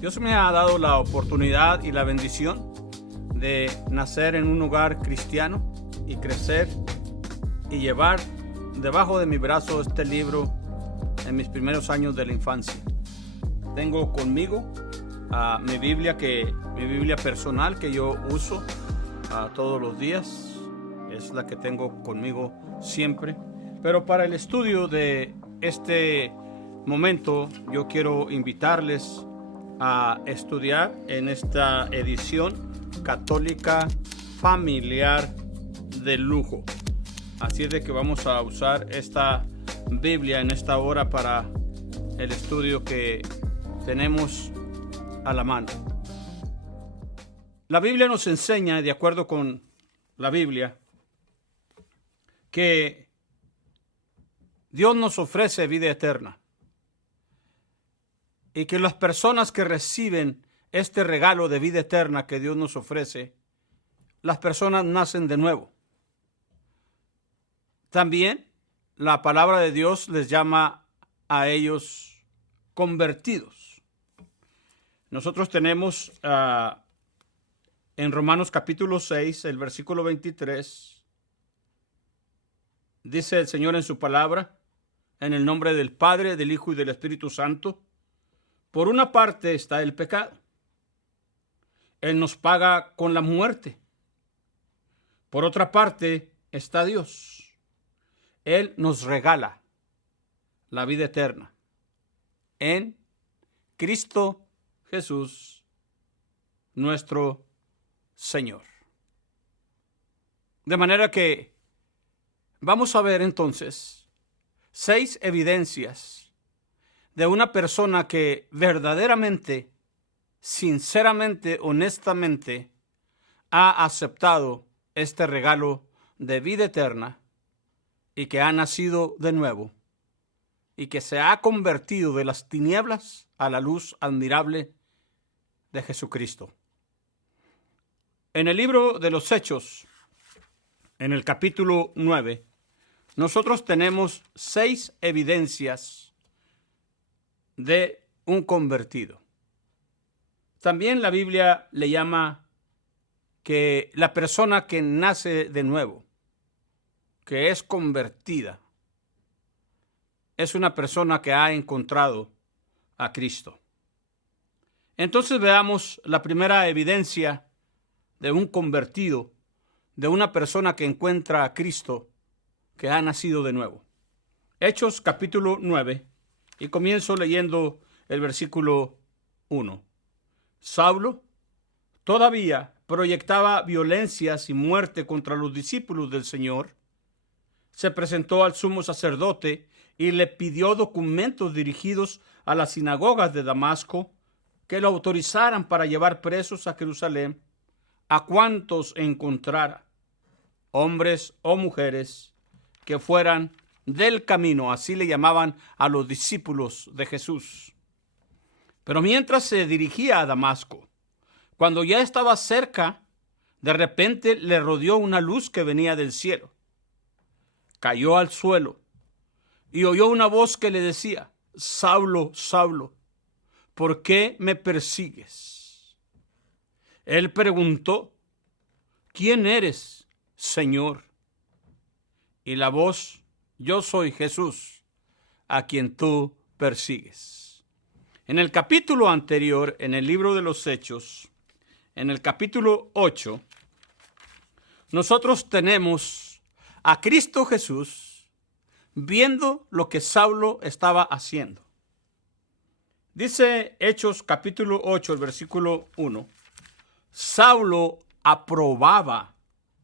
Dios me ha dado la oportunidad y la bendición de nacer en un hogar cristiano y crecer y llevar debajo de mi brazo este libro en mis primeros años de la infancia. Tengo conmigo mi Biblia personal que yo uso todos los días. Es la que tengo conmigo siempre. Pero para el estudio de este momento, yo quiero invitarles a estudiar en esta edición católica familiar de lujo. Así es de que vamos a usar esta Biblia en esta hora para el estudio que tenemos a la mano. La Biblia nos enseña, de acuerdo con la Biblia, que Dios nos ofrece vida eterna y que las personas que reciben este regalo de vida eterna que Dios nos ofrece, las personas nacen de nuevo. También la palabra de Dios les llama a ellos convertidos. Nosotros tenemos en Romanos capítulo 6, el versículo 23, dice el Señor en su palabra, en el nombre del Padre, del Hijo y del Espíritu Santo: por una parte está el pecado. Él nos paga con la muerte. Por otra parte está Dios. Él nos regala la vida eterna en Cristo Jesús, nuestro Señor. De manera que vamos a ver entonces 6 evidencias de una persona que verdaderamente, sinceramente, honestamente ha aceptado este regalo de vida eterna y que ha nacido de nuevo y que se ha convertido de las tinieblas a la luz admirable de Jesucristo. En el libro de los Hechos, en el capítulo 9, nosotros tenemos 6 evidencias de un convertido. También la Biblia le llama que la persona que nace de nuevo, que es convertida, es una persona que ha encontrado a Cristo. Entonces veamos la primera evidencia de un convertido, de una persona que encuentra a Cristo, que ha nacido de nuevo. Hechos capítulo 9, y comienzo leyendo el versículo 1. Saulo todavía proyectaba violencias y muerte contra los discípulos del Señor. Se presentó al sumo sacerdote y le pidió documentos dirigidos a las sinagogas de Damasco que lo autorizaran para llevar presos a Jerusalén a cuantos encontrara, hombres o mujeres, que fueran del camino. Así le llamaban a los discípulos de Jesús. Pero mientras se dirigía a Damasco, cuando ya estaba cerca, de repente le rodeó una luz que venía del cielo. Cayó al suelo y oyó una voz que le decía: Saulo, Saulo, ¿por qué me persigues? Él preguntó: ¿quién eres, Señor? Y la voz: yo soy Jesús, a quien tú persigues. En el capítulo anterior, en el libro de los Hechos, en el capítulo 8, nosotros tenemos a Cristo Jesús viendo lo que Saulo estaba haciendo. Dice Hechos capítulo 8, el versículo 1. Saulo aprobaba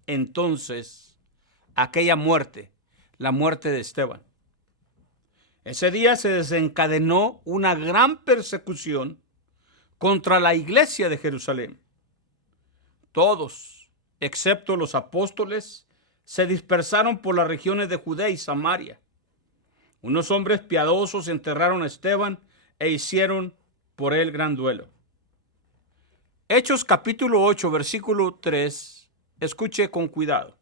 entonces aquella muerte, la muerte de Esteban. Ese día se desencadenó una gran persecución contra la iglesia de Jerusalén. Todos, excepto los apóstoles, se dispersaron por las regiones de Judea y Samaria. Unos hombres piadosos enterraron a Esteban e hicieron por él gran duelo. Hechos capítulo 8, versículo 3, escuche con cuidado.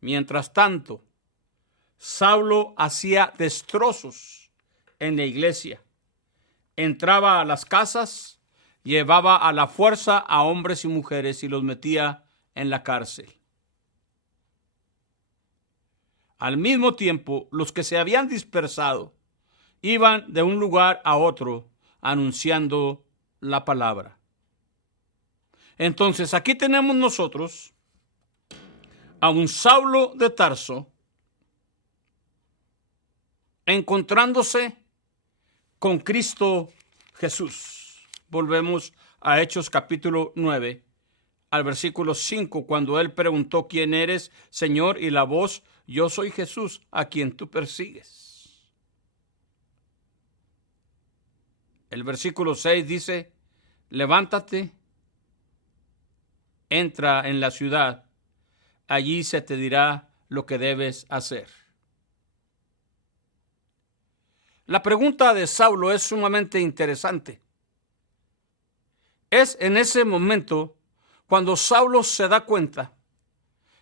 Mientras tanto, Saulo hacía destrozos en la iglesia. Entraba a las casas llevaba a la fuerza a hombres y mujeres y los metía en la cárcel. Al mismo tiempo, los que se habían dispersado iban de un lugar a otro anunciando la palabra. Entonces, aquí tenemos nosotros a un Saulo de Tarso encontrándose con Cristo Jesús. Volvemos a Hechos capítulo 9, al versículo 5, cuando él preguntó: ¿quién eres, Señor? Y la voz: yo soy Jesús, a quien tú persigues. El versículo 6 dice: levántate, entra en la ciudad, allí se te dirá lo que debes hacer. La pregunta de Saulo es sumamente interesante. Es en ese momento cuando Saulo se da cuenta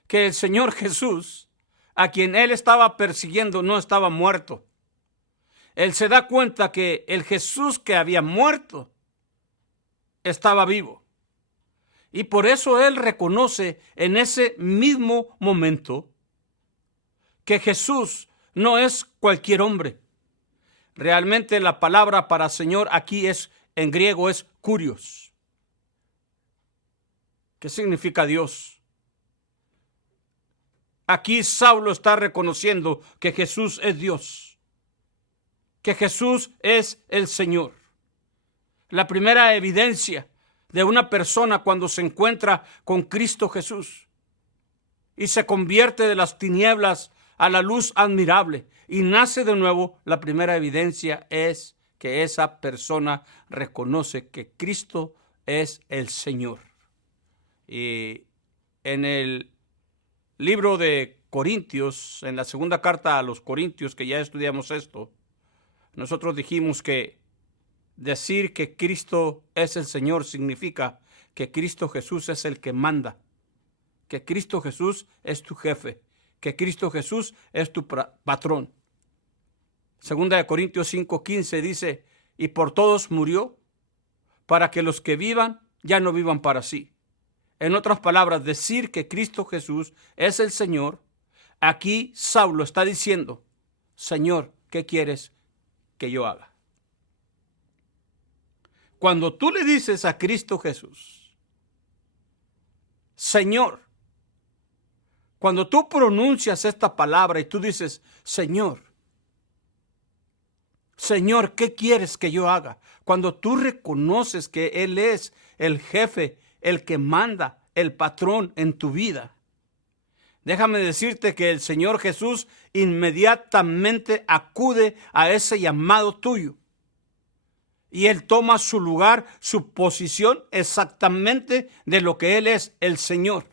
que el Señor Jesús, a quien él estaba persiguiendo, no estaba muerto. Él se da cuenta que el Jesús que había muerto estaba vivo. Y por eso él reconoce en ese mismo momento que Jesús no es cualquier hombre. Realmente la palabra para Señor aquí en griego es kurios. ¿Qué significa Dios? Aquí Saulo está reconociendo que Jesús es Dios, que Jesús es el Señor. La primera evidencia de una persona cuando se encuentra con Cristo Jesús y se convierte de las tinieblas a la luz admirable y nace de nuevo, la primera evidencia es que esa persona reconoce que Cristo es el Señor. Y en el libro de Corintios, en la segunda carta a los Corintios, que ya estudiamos esto, nosotros dijimos que decir que Cristo es el Señor significa que Cristo Jesús es el que manda, que Cristo Jesús es tu jefe, que Cristo Jesús es tu patrón. Segunda de Corintios 5:15 dice: y por todos murió, para que los que vivan ya no vivan para sí. En otras palabras, decir que Cristo Jesús es el Señor, aquí Saulo está diciendo: Señor, ¿qué quieres que yo haga? Cuando tú le dices a Cristo Jesús, Señor, cuando tú pronuncias esta palabra y tú dices: Señor, Señor, ¿qué quieres que yo haga? Cuando tú reconoces que Él es el jefe, el que manda, el patrón en tu vida, déjame decirte que el Señor Jesús inmediatamente acude a ese llamado tuyo. Y Él toma su lugar, su posición exactamente de lo que Él es, el Señor.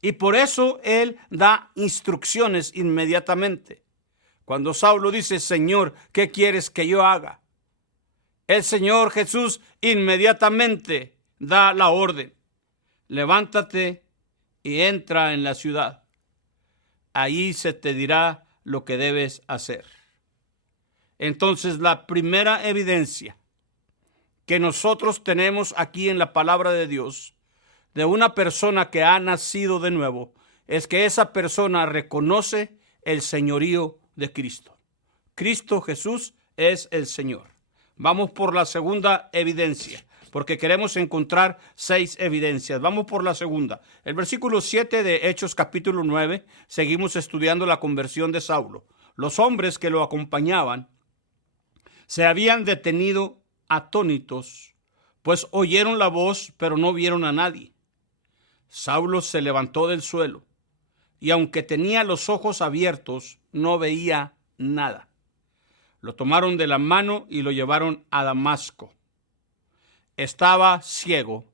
Y por eso Él da instrucciones inmediatamente. Cuando Saulo dice: Señor, ¿qué quieres que yo haga? El Señor Jesús inmediatamente da la orden: levántate y entra en la ciudad. Ahí se te dirá lo que debes hacer. Entonces, la primera evidencia que nosotros tenemos aquí en la palabra de Dios de una persona que ha nacido de nuevo es que esa persona reconoce el señorío de Cristo. Cristo Jesús es el Señor. Vamos por la segunda evidencia, porque queremos encontrar 6 evidencias. Vamos por la segunda. El versículo 7 de Hechos capítulo 9, seguimos estudiando la conversión de Saulo. Los hombres que lo acompañaban se habían detenido atónitos, pues oyeron la voz, pero no vieron a nadie. Saulo se levantó del suelo, y aunque tenía los ojos abiertos, no veía nada. Lo tomaron de la mano y lo llevaron a Damasco. Estaba ciego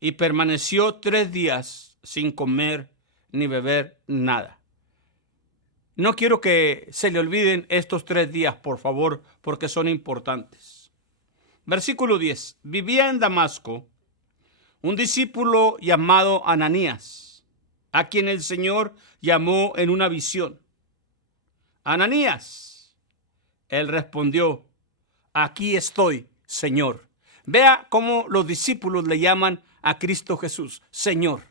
y permaneció 3 días sin comer ni beber nada. No quiero que se le olviden estos 3 días, por favor, porque son importantes. Versículo 10. Vivía en Damasco un discípulo llamado Ananías, a quien el Señor llamó en una visión. Ananías. Él respondió: aquí estoy, Señor. Vea cómo los discípulos le llaman a Cristo Jesús, Señor.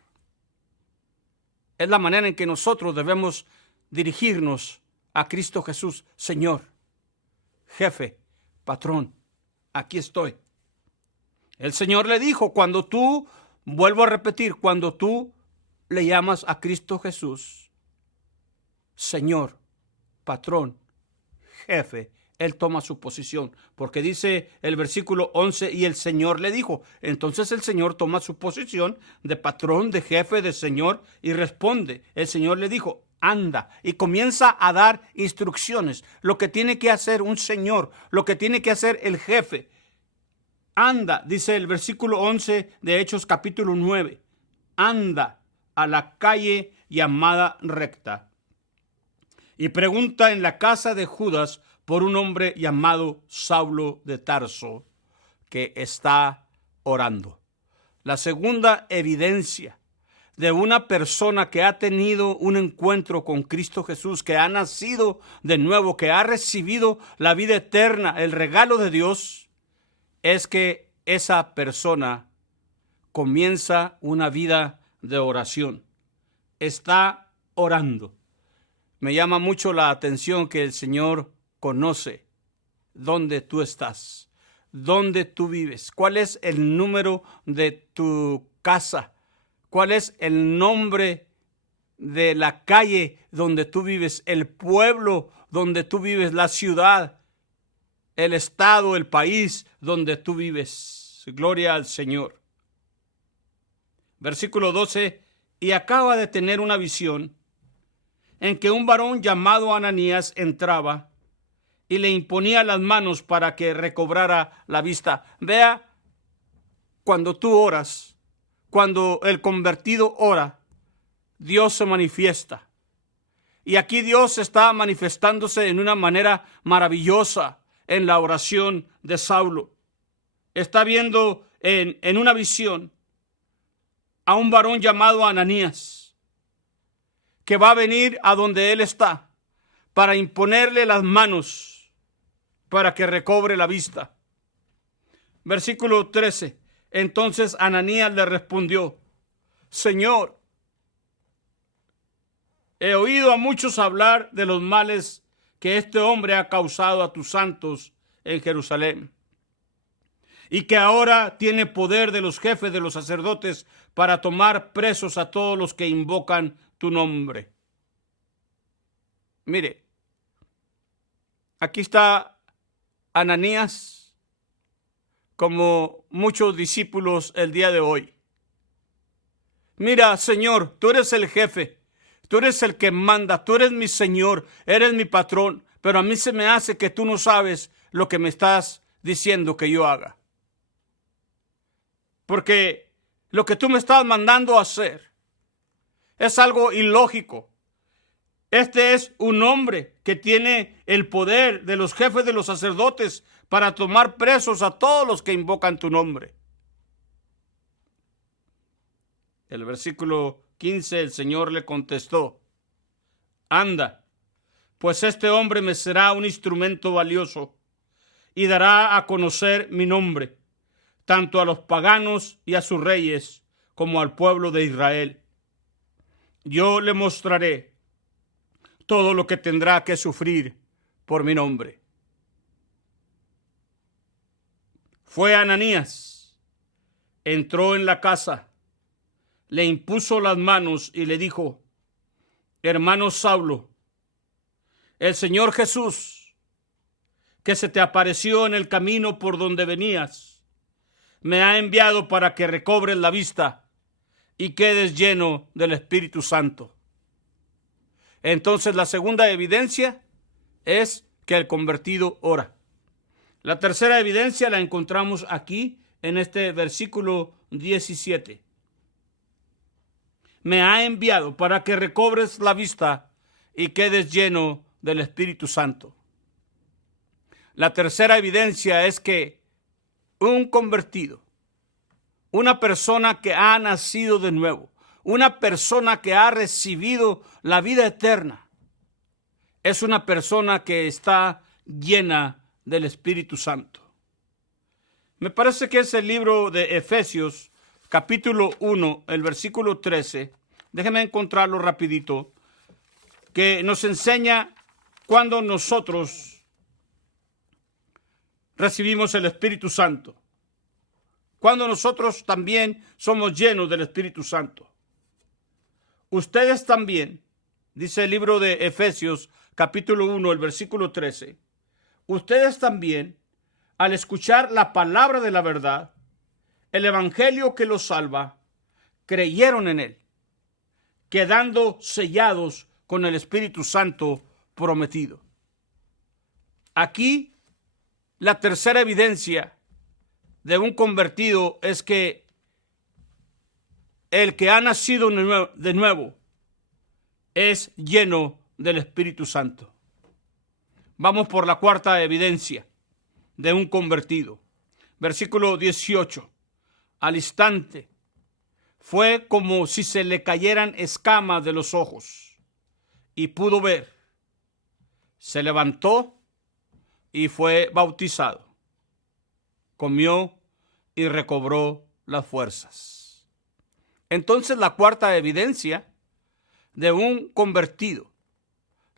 Es la manera en que nosotros debemos dirigirnos a Cristo Jesús, Señor, jefe, patrón, aquí estoy. El Señor le dijo, cuando tú, vuelvo a repetir, cuando tú le llamas a Cristo Jesús, Señor, patrón, jefe, Él toma su posición, porque dice el versículo 11, y el Señor le dijo. Entonces el Señor toma su posición de patrón, de jefe, de Señor, y responde. El Señor le dijo, anda, y comienza a dar instrucciones, lo que tiene que hacer un Señor, lo que tiene que hacer el jefe. Anda, dice el versículo 11 de Hechos capítulo 9, anda a la calle llamada Recta y pregunta en la casa de Judas por un hombre llamado Saulo de Tarso, que está orando. La segunda evidencia de una persona que ha tenido un encuentro con Cristo Jesús, que ha nacido de nuevo, que ha recibido la vida eterna, el regalo de Dios, es que esa persona comienza una vida de oración. Está orando. Me llama mucho la atención que el Señor conoce dónde tú estás, dónde tú vives, cuál es el número de tu casa, cuál es el nombre de la calle donde tú vives, el pueblo donde tú vives, la ciudad, el estado, el país donde tú vives. Gloria al Señor. Versículo 12, y acaba de tener una visión en que un varón llamado Ananías entraba y le imponía las manos para que recobrara la vista. Vea, cuando tú oras, cuando el convertido ora, Dios se manifiesta. Y aquí Dios está manifestándose en una manera maravillosa en la oración de Saulo. Está viendo en una visión a un varón llamado Ananías, que va a venir a donde él está para imponerle las manos para que recobre la vista. Versículo 13. Entonces Ananías le respondió, Señor, he oído a muchos hablar de los males que este hombre ha causado a tus santos en Jerusalén, y que ahora tiene poder de los jefes de los sacerdotes para tomar presos a todos los que invocan tu nombre. Mire, aquí está Ananías como muchos discípulos el día de hoy. Mira, Señor, tú eres el jefe, tú eres el que manda, tú eres mi Señor, eres mi patrón, pero a mí se me hace que tú no sabes lo que me estás diciendo que yo haga. Porque lo que tú me estás mandando a hacer es algo ilógico. Este es un hombre que tiene el poder de los jefes de los sacerdotes para tomar presos a todos los que invocan tu nombre. El versículo 15, el Señor le contestó, anda, pues este hombre me será un instrumento valioso y dará a conocer mi nombre, tanto a los paganos y a sus reyes, como al pueblo de Israel. Yo le mostraré todo lo que tendrá que sufrir por mi nombre. Fue Ananías, entró en la casa, le impuso las manos y le dijo, hermano Saulo, el Señor Jesús, que se te apareció en el camino por donde venías, me ha enviado para que recobres la vista y quedes lleno del Espíritu Santo. Entonces la segunda evidencia es que el convertido ora. La tercera evidencia la encontramos aquí en este versículo 17. Me ha enviado para que recobres la vista y quedes lleno del Espíritu Santo. La tercera evidencia es que un convertido, una persona que ha nacido de nuevo, una persona que ha recibido la vida eterna, es una persona que está llena del Espíritu Santo. Me parece que es el libro de Efesios, capítulo 1, el versículo 13. Déjeme encontrarlo rapidito, que nos enseña cuando nosotros recibimos el Espíritu Santo, cuando nosotros también somos llenos del Espíritu Santo. Ustedes también, dice el libro de Efesios, capítulo 1, el versículo 13, ustedes también, al escuchar la palabra de la verdad, el evangelio que los salva, creyeron en él, quedando sellados con el Espíritu Santo prometido. Aquí, la tercera evidencia de un convertido es que el que ha nacido de nuevo es lleno del Espíritu Santo. Vamos por la cuarta evidencia de un convertido. Versículo 18. Al instante fue como si se le cayeran escamas de los ojos y pudo ver. Se levantó y fue bautizado. Comió y recobró las fuerzas. Entonces la cuarta evidencia de un convertido,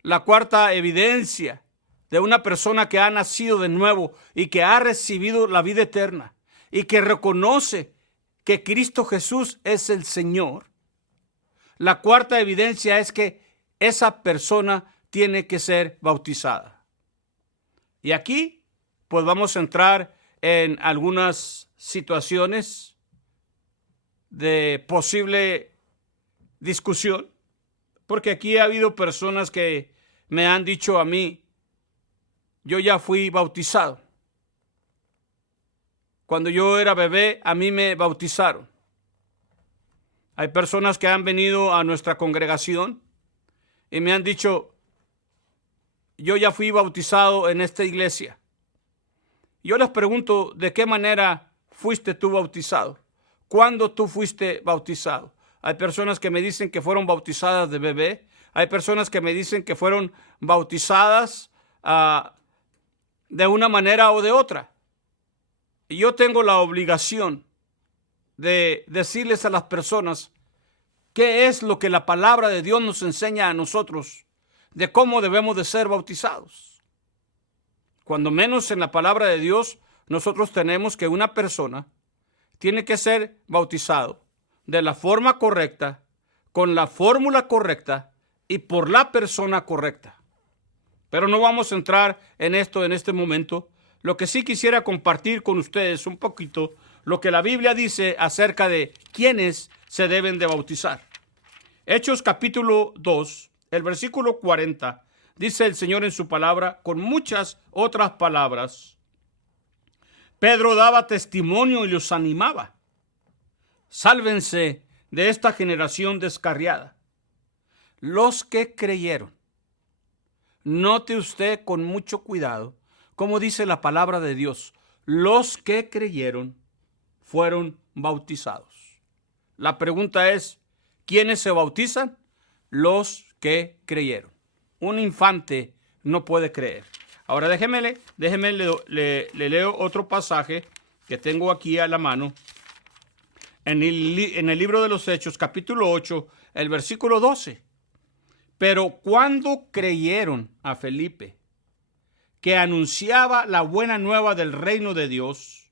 la cuarta evidencia de una persona que ha nacido de nuevo y que ha recibido la vida eterna y que reconoce que Cristo Jesús es el Señor, la cuarta evidencia es que esa persona tiene que ser bautizada. Y aquí pues vamos a entrar en algunas situaciones de posible discusión, porque aquí ha habido personas que me han dicho a mí, yo ya fui bautizado. Cuando yo era bebé, a mí me bautizaron. Hay personas que han venido a nuestra congregación y me han dicho, yo ya fui bautizado en esta iglesia. Yo les pregunto, ¿de qué manera fuiste tú bautizado? ¿Cuándo tú fuiste bautizado? Hay personas que me dicen que fueron bautizadas de bebé. Hay personas que me dicen que fueron bautizadas de una manera o de otra. Y yo tengo la obligación de decirles a las personas qué es lo que la palabra de Dios nos enseña a nosotros de cómo debemos de ser bautizados. Cuando menos en la palabra de Dios, nosotros tenemos que una persona tiene que ser bautizado de la forma correcta, con la fórmula correcta y por la persona correcta. Pero no vamos a entrar en esto en este momento. Lo que sí quisiera compartir con ustedes un poquito lo que la Biblia dice acerca de quiénes se deben de bautizar. Hechos capítulo 2, el versículo 40, dice el Señor en su palabra, con muchas otras palabras. Pedro daba testimonio y los animaba. Sálvense de esta generación descarriada. Los que creyeron. Note usted con mucho cuidado cómo dice la palabra de Dios. Los que creyeron fueron bautizados. La pregunta es, ¿quiénes se bautizan? Los que creyeron. Un infante no puede creer. Ahora déjeme le leo otro pasaje que tengo aquí a la mano. En el libro de los Hechos, capítulo 8, el versículo 12. Pero cuando creyeron a Felipe, que anunciaba la buena nueva del reino de Dios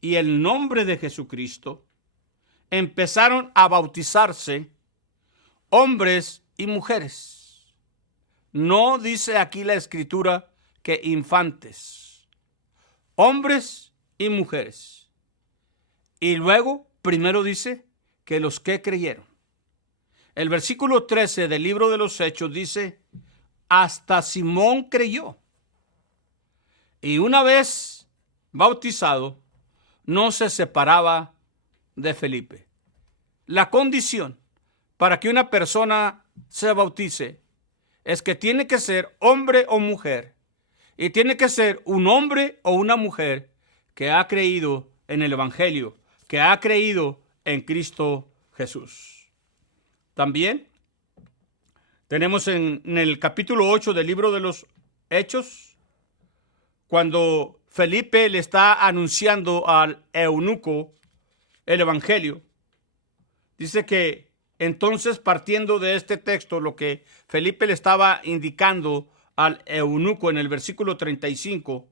y el nombre de Jesucristo, empezaron a bautizarse hombres y mujeres. No dice aquí la Escritura que infantes, hombres y mujeres. Y luego, primero dice que los que creyeron. El versículo 13 del libro de los Hechos dice, hasta Simón creyó. Y una vez bautizado, no se separaba de Felipe. La condición para que una persona se bautice es que tiene que ser hombre o mujer, y tiene que ser un hombre o una mujer que ha creído en el Evangelio, que ha creído en Cristo Jesús. También tenemos en el capítulo 8 del libro de los Hechos, cuando Felipe le está anunciando al eunuco el evangelio. Dice que entonces, partiendo de este texto, lo que Felipe le estaba indicando al eunuco en el versículo 35,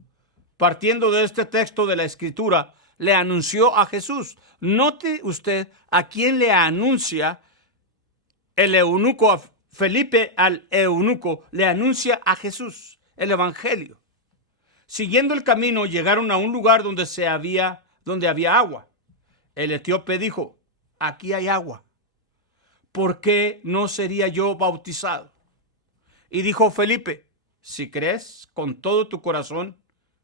partiendo de este texto de la Escritura, le anunció a Jesús. Note usted a quién le anuncia el eunuco, a Felipe al eunuco, le anuncia a Jesús, el evangelio. Siguiendo el camino, llegaron a un lugar donde había agua. El etíope dijo: aquí hay agua, ¿por qué no sería yo bautizado? Y dijo Felipe: si crees con todo tu corazón,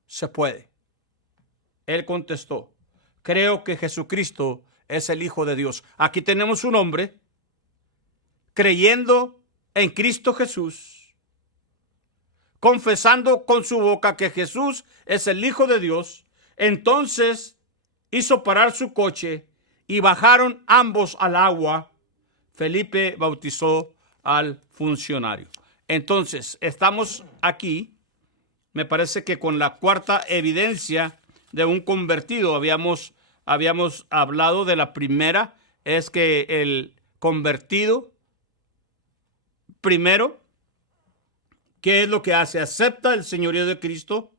se puede. Él contestó: creo que Jesucristo es el Hijo de Dios. Aquí tenemos un hombre creyendo en Cristo Jesús, confesando con su boca que Jesús es el Hijo de Dios. Entonces hizo parar su coche y bajaron ambos al agua. Felipe bautizó al funcionario. Entonces, estamos aquí, me parece que con la cuarta evidencia de un convertido. Habíamos hablado de la primera, es que el convertido, primero, ¿qué es lo que hace? Acepta el señorío de Cristo.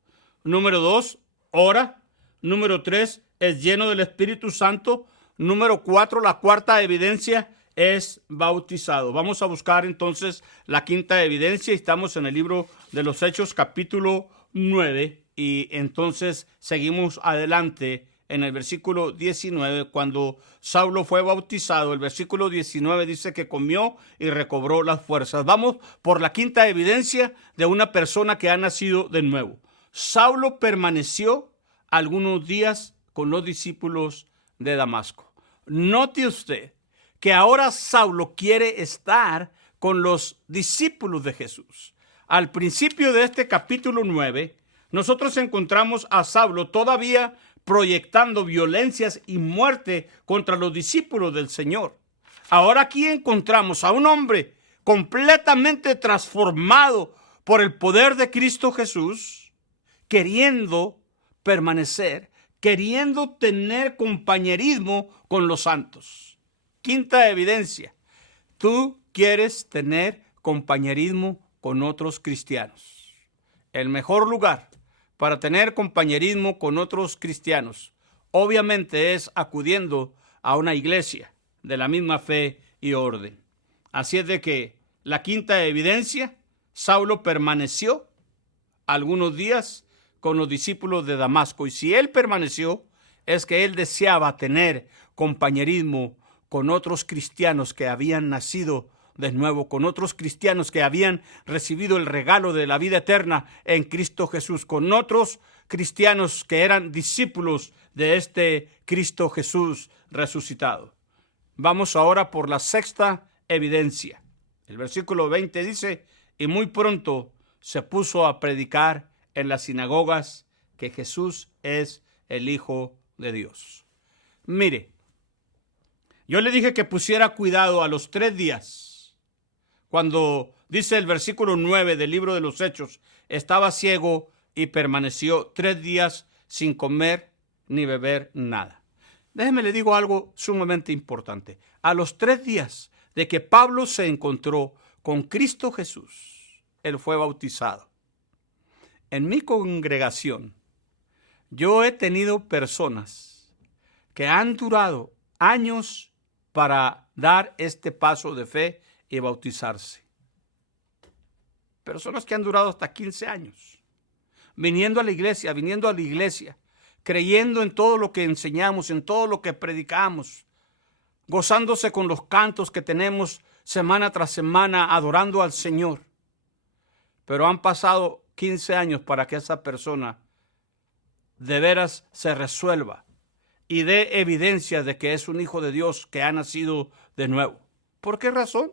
Número 2, ora. Número 3, es lleno del Espíritu Santo. Número 4, la cuarta evidencia, es bautizado. Vamos a buscar entonces la quinta evidencia. Estamos en el libro de los Hechos, capítulo 9, y entonces seguimos adelante en el versículo 19. Cuando Saulo fue bautizado, el versículo 19 dice que comió y recobró las fuerzas. Vamos por la quinta evidencia de una persona que ha nacido de nuevo. Saulo permaneció algunos días con los discípulos de Damasco. Note usted que ahora Saulo quiere estar con los discípulos de Jesús. Al principio de este capítulo 9, nosotros encontramos a Saulo todavía proyectando violencias y muerte contra los discípulos del Señor. Ahora aquí encontramos a un hombre completamente transformado por el poder de Cristo Jesús, queriendo permanecer, queriendo tener compañerismo con los santos. Quinta evidencia: tú quieres tener compañerismo con otros cristianos. El mejor lugar para tener compañerismo con otros cristianos, obviamente, es acudiendo a una iglesia de la misma fe y orden. Así es de que la quinta evidencia: Saulo permaneció algunos días con los discípulos de Damasco. Y si él permaneció, es que él deseaba tener compañerismo con otros cristianos que habían nacido de nuevo, con otros cristianos que habían recibido el regalo de la vida eterna en Cristo Jesús, con otros cristianos que eran discípulos de este Cristo Jesús resucitado. Vamos ahora por la sexta evidencia. El versículo 20 dice: y muy pronto se puso a predicar en las sinagogas que Jesús es el Hijo de Dios. Mire, yo le dije que pusiera cuidado a los 3 días. Cuando dice el versículo 9 del libro de los Hechos: estaba ciego y permaneció 3 días sin comer ni beber nada. Déjeme le digo algo sumamente importante. A los 3 días de que Pablo se encontró con Cristo Jesús, él fue bautizado. En mi congregación, yo he tenido personas que han durado años para dar este paso de fe y bautizarse. Personas que han durado hasta 15 años, viniendo a la iglesia, creyendo en todo lo que enseñamos, en todo lo que predicamos, gozándose con los cantos que tenemos semana tras semana, adorando al Señor. Pero han pasado 15 años para que esa persona de veras se resuelva y dé evidencia de que es un hijo de Dios que ha nacido de nuevo. ¿Por qué razón?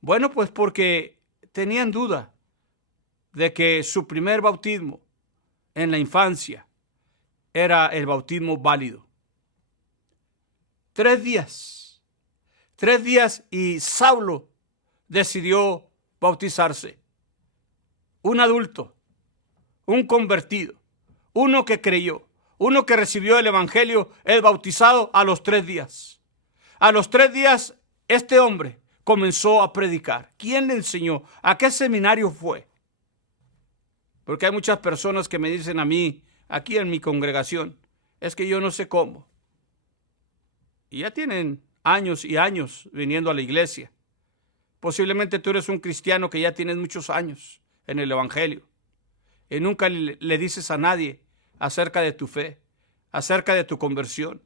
Bueno, pues porque tenían duda de que su primer bautismo en la infancia era el bautismo válido. 3 días y Saulo decidió bautizarse. Un adulto, un convertido, uno que creyó, uno que recibió el evangelio, es bautizado a los 3 días. A los 3 días, este hombre comenzó a predicar. ¿Quién le enseñó? ¿A qué seminario fue? Porque hay muchas personas que me dicen a mí, aquí en mi congregación, es que yo no sé cómo. Y ya tienen años y años viniendo a la iglesia. Posiblemente tú eres un cristiano que ya tienes muchos años en el evangelio y nunca le dices a nadie acerca de tu fe, acerca de tu conversión.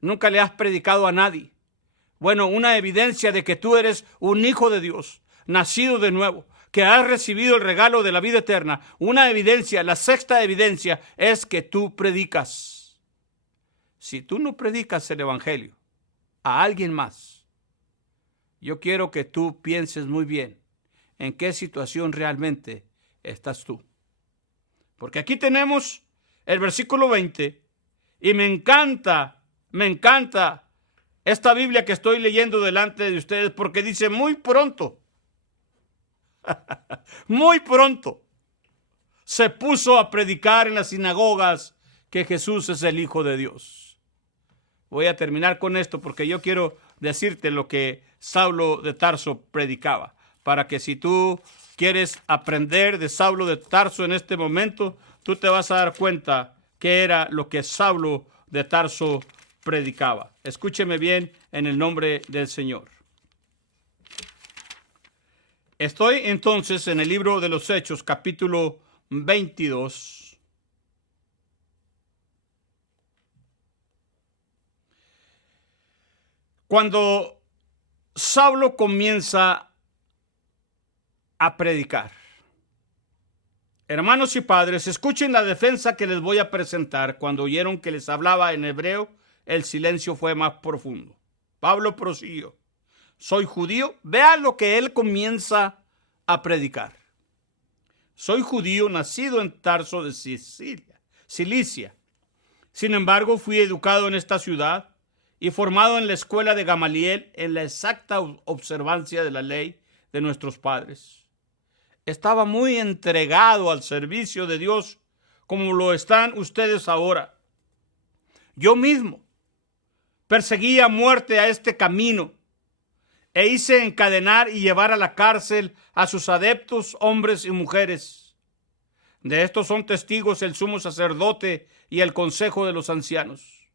Nunca le has predicado a nadie. Bueno, una evidencia de que tú eres un hijo de Dios, nacido de nuevo, que has recibido el regalo de la vida eterna. Una evidencia, la sexta evidencia, es que tú predicas. Si tú no predicas el evangelio a alguien más, yo quiero que tú pienses muy bien en qué situación realmente estás tú. Porque aquí tenemos el versículo 20 y me encanta esta Biblia que estoy leyendo delante de ustedes porque dice muy pronto, muy pronto, se puso a predicar en las sinagogas que Jesús es el Hijo de Dios. Voy a terminar con esto porque yo quiero decirte lo que Saulo de Tarso predicaba, para que si tú quieres aprender de Saulo de Tarso en este momento, tú te vas a dar cuenta que era lo que Saulo de Tarso predicaba. Escúcheme bien en el nombre del Señor. Estoy entonces en el libro de los Hechos, capítulo 22. Cuando Saulo comienza a predicar. Hermanos y padres, escuchen la defensa que les voy a presentar. Cuando oyeron que les hablaba en hebreo, el silencio fue más profundo. Pablo prosiguió. Soy judío. Vea lo que él comienza a predicar. Soy judío, nacido en Tarso de Cilicia. Sin embargo, fui educado en esta ciudad y formado en la escuela de Gamaliel en la exacta observancia de la ley de nuestros padres. Estaba muy entregado al servicio de Dios como lo están ustedes ahora. Yo mismo perseguí a muerte a este camino e hice encadenar y llevar a la cárcel a sus adeptos, hombres y mujeres. De esto son testigos el sumo sacerdote y el consejo de los ancianos.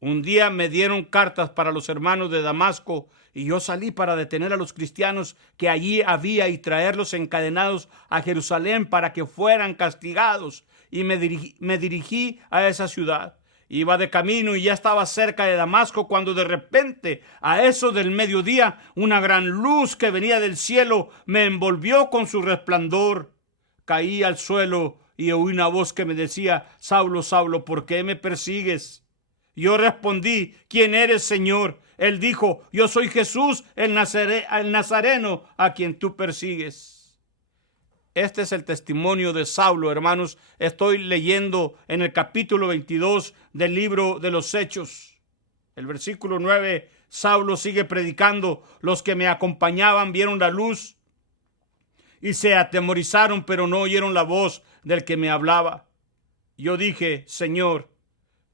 Un día me dieron cartas para los hermanos de Damasco y yo salí para detener a los cristianos que allí había y traerlos encadenados a Jerusalén para que fueran castigados. Y me dirigí a esa ciudad. Iba de camino y ya estaba cerca de Damasco cuando de repente, a eso del mediodía, una gran luz que venía del cielo me envolvió con su resplandor. Caí al suelo y oí una voz que me decía: Saulo, Saulo, ¿por qué me persigues? Yo respondí: ¿quién eres, Señor? Él dijo: yo soy Jesús, el Nazareno, a quien tú persigues. Este es el testimonio de Saulo, hermanos. Estoy leyendo en el capítulo 22 del libro de los Hechos. El versículo 9, Saulo sigue predicando. Los que me acompañaban vieron la luz y se atemorizaron, pero no oyeron la voz del que me hablaba. Yo dije: Señor,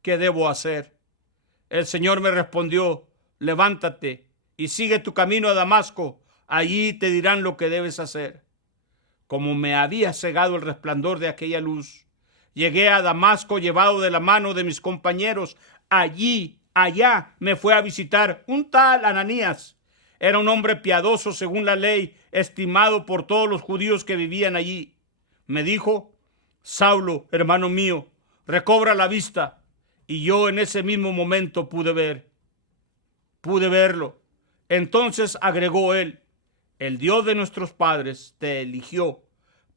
¿qué debo hacer? El Señor me respondió: levántate y sigue tu camino a Damasco. Allí te dirán lo que debes hacer. Como me había cegado el resplandor de aquella luz, llegué a Damasco llevado de la mano de mis compañeros. Allá me fue a visitar un tal Ananías. Era un hombre piadoso según la ley, estimado por todos los judíos que vivían allí. Me dijo: Saulo, hermano mío, recobra la vista. Y yo en ese mismo momento pude verlo. Entonces agregó él: el Dios de nuestros padres te eligió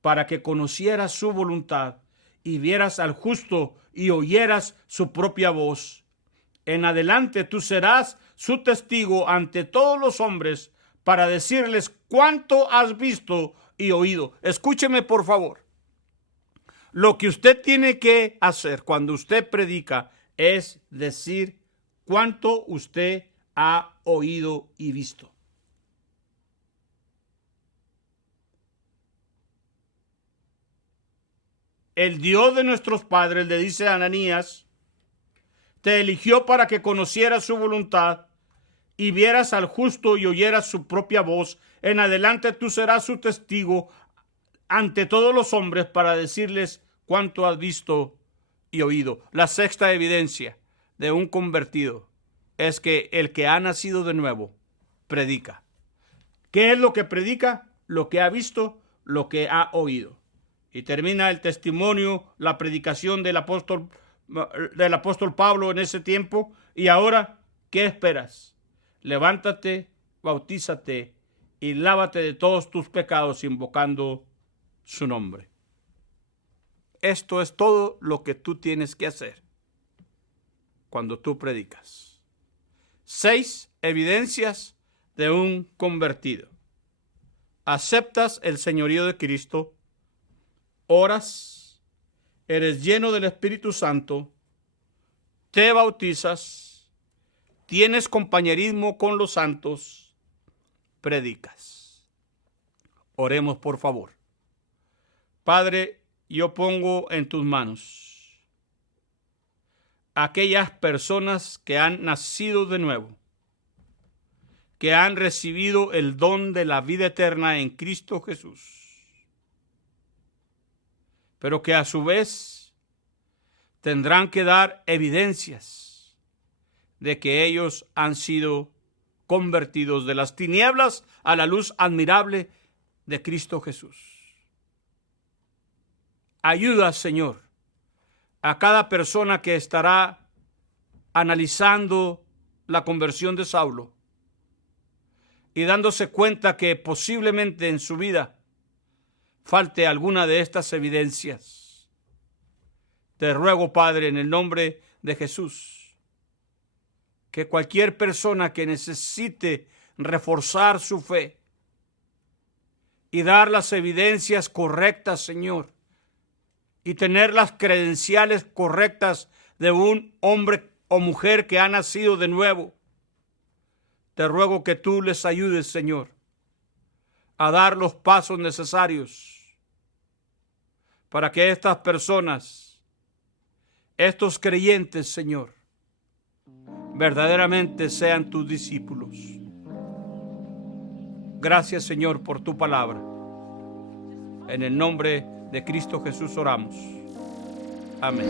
para que conocieras su voluntad y vieras al justo y oyeras su propia voz. En adelante tú serás su testigo ante todos los hombres para decirles cuánto has visto y oído. Escúcheme, por favor. Lo que usted tiene que hacer cuando usted predica es decir cuánto usted ha oído y visto. el Dios de nuestros padres, le dice a Ananías, te eligió para que conocieras su voluntad y vieras al justo y oyeras su propia voz. En adelante tú serás su testigo ante todos los hombres para decirles cuánto has visto y oído. La sexta evidencia de un convertido es que el que ha nacido de nuevo predica. ¿Qué es lo que predica? Lo que ha visto, lo que ha oído. Y termina el testimonio, la predicación del apóstol Pablo en ese tiempo. Y ahora, ¿qué esperas? Levántate, bautízate y lávate de todos tus pecados invocando su nombre. Esto es todo lo que tú tienes que hacer cuando tú predicas. 6 evidencias de un convertido. Aceptas el señorío de Cristo, oras, eres lleno del Espíritu Santo, te bautizas, tienes compañerismo con los santos, predicas. Oremos, por favor. Padre, yo pongo en tus manos aquellas personas que han nacido de nuevo, que han recibido el don de la vida eterna en Cristo Jesús, pero que a su vez tendrán que dar evidencias de que ellos han sido convertidos de las tinieblas a la luz admirable de Cristo Jesús. Ayuda, Señor, a cada persona que estará analizando la conversión de Saulo y dándose cuenta que posiblemente en su vida falte alguna de estas evidencias. Te ruego, Padre, en el nombre de Jesús, que cualquier persona que necesite reforzar su fe y dar las evidencias correctas, Señor, y tener las credenciales correctas de un hombre o mujer que ha nacido de nuevo, te ruego que tú les ayudes, Señor, a dar los pasos necesarios para que estas personas, estos creyentes, Señor, verdaderamente sean tus discípulos. Gracias, Señor, por tu palabra. En el nombre de Cristo Jesús oramos. Amén.